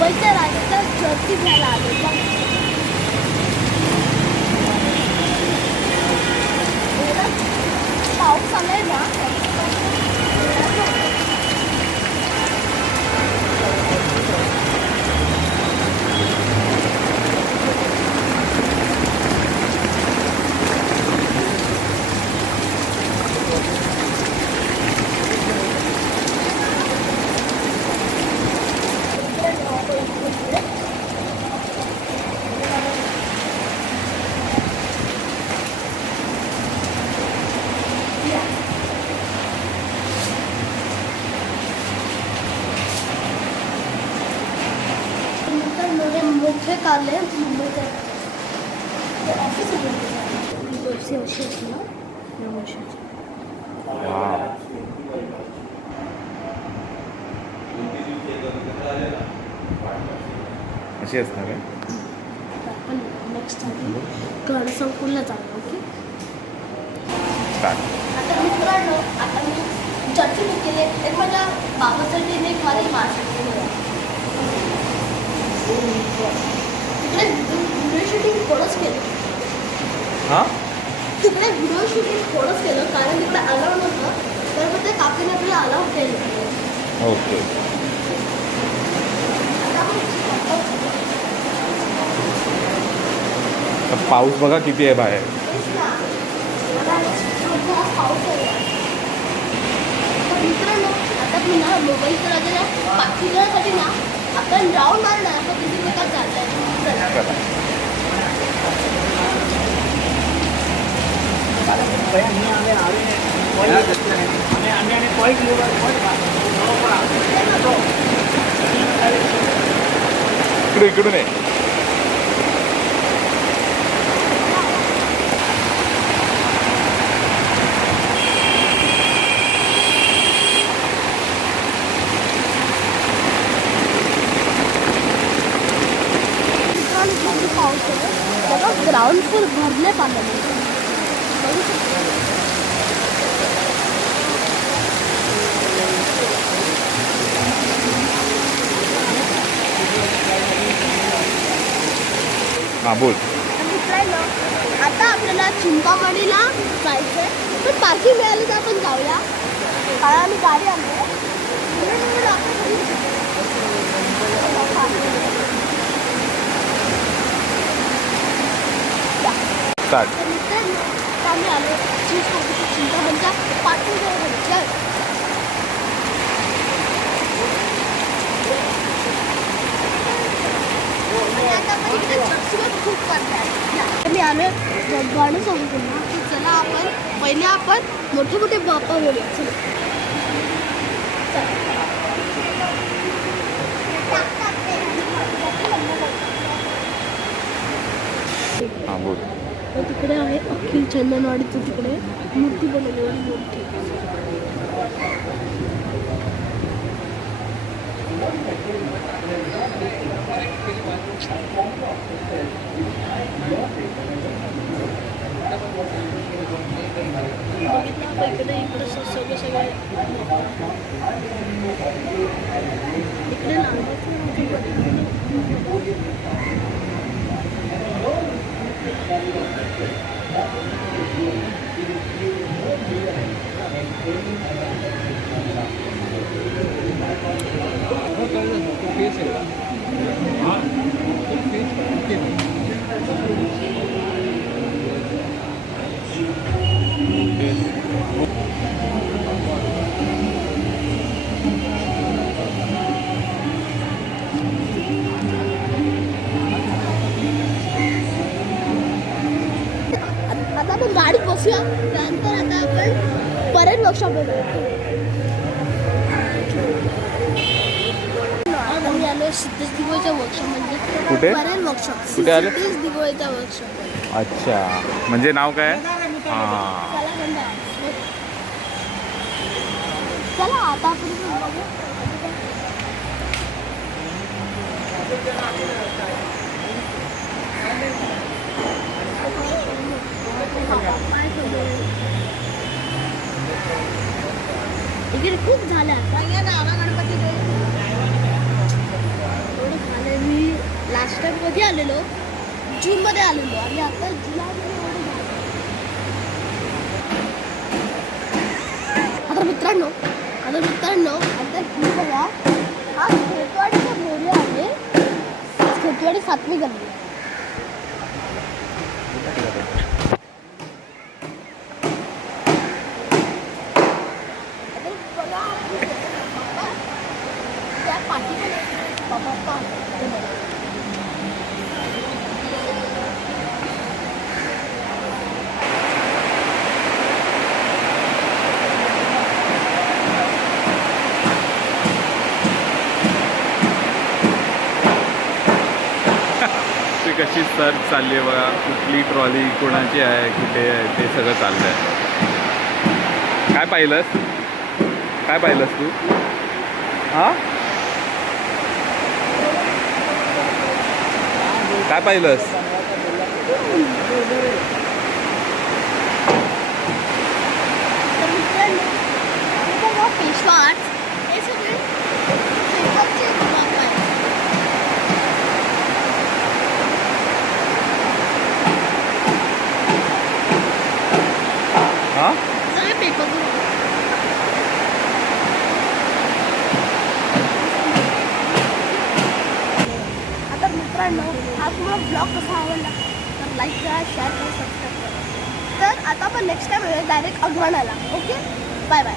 मुंबईच्या राजाचा जर्सी घ्यायला आलो. पाऊस आलाय ना. मोठे काले मुंबईचे ऑफिस अशी अशी ना अशी असणार आहे. आपण नेक्स्ट टाइम घर संकुलला जाऊ. ओके आता मित्रांनो आता मी जर्सी बुक केले. एक माझ्या बाबासाठी आणि एक माझ्या माझ्यासाठी तिकडे व्हिडिओ शूटिंग थोडंच केलं. हां तिकडे व्हिडिओ शूटिंग थोडंच केलं कारण तिकडे अलाउड नव्हतं. तर मग ते काकीने आपल्याला अलाउड केलं. ओके. पाऊस बघा किती आहे बाहेर. मित्रांनो आता पुन्हा मोबाईलचं राजा पाठवण्यासाठी ना आपण राऊंड मारणार आपण किती प्रकार चाललाय. इकडून आहे. पाऊस आहे ग्राउंड फुल भरले पाण्याने. हां बोल. मित्रांनो आता आपल्याला चिंतामणीला जायचं आहे. पण पार्किंग मिळाली तर आपण जाऊया कारण आम्ही गाडी आणली. मित्रांनो आम्ही आलो चिंतामणीच्या पार्किंग जवळ. खूप मी आलो गाणं सांगतो ना की चला आपण पहिले आपण मोठे मोठे बाप्पा बोलूया. हां बोल. तिकडे आहे अखिल चंदनवाडीचं तिकडे मूर्ती बनवली मोठी. इकडे इकडे सगळे सगळे इकडे आता आपण गाडीत बसूया. त्यानंतर आता आपण परत वर्कशॉप आम्ही आलो सिद्धेश दिगोळीच्या वर्कशॉप म्हणजे कुठे परत वर्कशॉप. कुठे आले? सिद्धेश दिगोळीच्या वर्कशॉप. अच्छा म्हणजे नाव काय. हां चला आता आपण इकडे खूप झाल्या. गणपती कधी आलेलो, जूनमध्ये आलेलो आणि आता जुलैमध्ये एवढं झालं. आता मित्रांनो आता ही बघा, हा खेतवाडीचा मोरे आहे. खेतवाडी 7वी गल्ली. आता बघा, त्या पाठीकडे बाबा ती कशी सर्च चालली आहे बघा, कुठली ट्रॉली कोणाची आहे, कुठे आहे, ते सगळं चाललं आहे. काय पाहिलंस तू? हां, काय पाहिलंस? तर मित्रांनो, हे बघा पेशवाट, हे सगळे पेशवाटचे बाप आहे. हां, सगळे पेपर आता मित्रांनो, हा तुम्हाला ब्लॉग कसा आवडला तर लाईक करा, शेअर करा, सबस्क्राईब करा. तर आता आपण नेक्स्ट टाइम डायरेक्ट अगवानाला. Okay, bye bye.